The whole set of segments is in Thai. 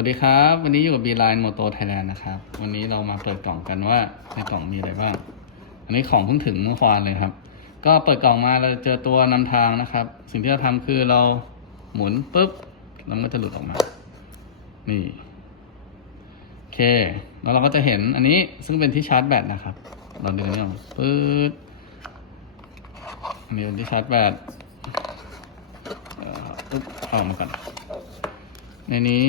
วัสดีครับ วันนี้อยู่กับ Beeline Moto Thailand นะครับ วันนี้เรามาเปิดกล่องกันว่าในกล่องมีอะไรบ้าง อันนี้ของเพิ่งถึงเมื่อวานเลยครับ ก็เปิดกล่องมาเราเจอตัวนำทางนะครับ สิ่งที่เราทำคือเราหมุนปุ๊บแล้วมันก็จะหลุดออกมา นี่โอเค แล้วเราก็จะเห็นอันนี้ซึ่งเป็นที่ชาร์จแบตนะครับ เราดึงนี่ออกปึ๊ดอันนี้เป็นที่ชาร์จแบตเอ่อปึ๊บเอามาก่อนในนี้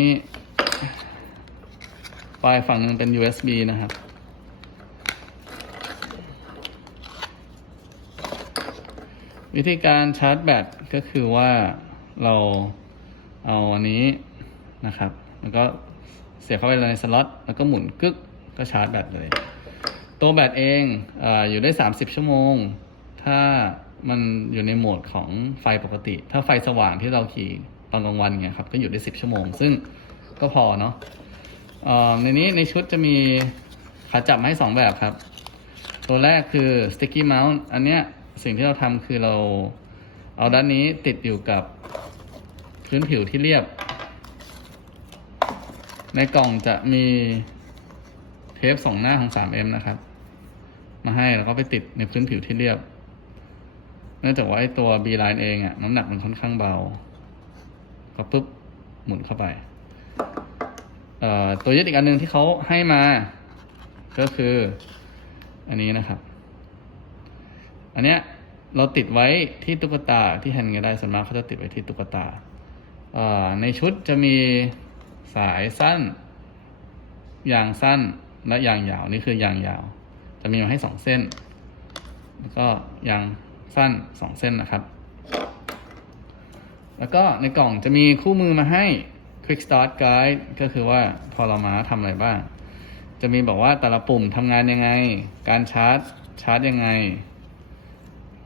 ปลายฝั่งหนึ่งเป็น USB นะครับ วิธีการชาร์จแบตก็คือว่าเราเอาอันนี้นะครับ แล้วก็เสียบเข้าไปในสล็อตแล้วก็หมุนกึกก็ชาร์จแบตเลย ตัวแบตเองออยู่ได้ 30 ชั่วโมง ถ้ามันอยู่ในโหมดของไฟปกติ ถ้าไฟสว่างที่เราขี่ตอนกลางวันเนี่ยครับ ก็อยู่ได้ 10 ชั่วโมง ซึ่ง ก็พอเนาะในนี้ในชุดจะมีขาจับมาให้สองแบบครับ ตัวแรกคือ sticky mount อันเนี้ยสิ่งที่เราทำคือเราเอาด้านนี้ติดอยู่กับพื้นผิวที่เรียบ ในกล่องจะมีเทปสองหน้าของ 3M นะครับ มาให้แล้วก็ไปติดในพื้นผิวที่เรียบ เนื่องจากว่าไอ้ตัว B line เองอะน้ำหนักมันค่อนข้างเบา ก็ปุ๊บหมุนเข้าไป ตัวยึดอีกอันหนึ่งที่เขาให้มา ก็คือ อันนี้นะครับ อันเนี้ยเราติดไว้ที่ตุ๊กตาที่แฮนด์ก็ได้ส่วนมากเขาจะติดไว้ที่ตุ๊กตาในชุดจะมีสายสั้น ยางสั้นและยางยาวนี่คือยางยาว จะมีมาให้สองเส้น แล้วก็ยางสั้นสองเส้นนะครับ แล้วก็ในกล่องจะมีคู่มือมาให้ Quick Start Guide ก็คือว่าพอเรามาทำอะไรบ้าง จะมีบอกว่าแต่ละปุ่มทำงานยังไง การชาร์จชาร์จยังไง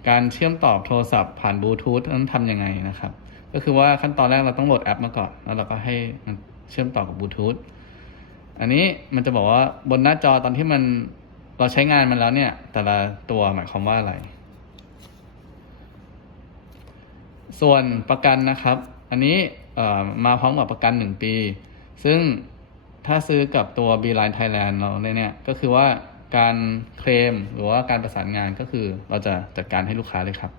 การเชื่อมต่อโทรศัพท์ผ่านบลูทูธนั้นทำยังไงนะครับ ก็คือว่าขั้นตอนแรกเราต้องโหลดแอปมาก่อน แล้วเราก็ให้มันเชื่อมต่อกับบลูทูธอันนี้มันจะบอกว่าบนหน้าจอตอนที่มันเราใช้งานมันแล้วเนี่ย แต่ละตัวหมายความว่าอะไร ส่วนประกันนะครับ อันนี้มาพร้อมกับประกัน 1 ปี ซึ่งถ้าซื้อกับตัว b l i n e Thailand เราเนี่ยก็คือว่าการเคลมหรือว่าการประสานงานก็คือเราจะจัดการให้ลูกค้าเลยครับ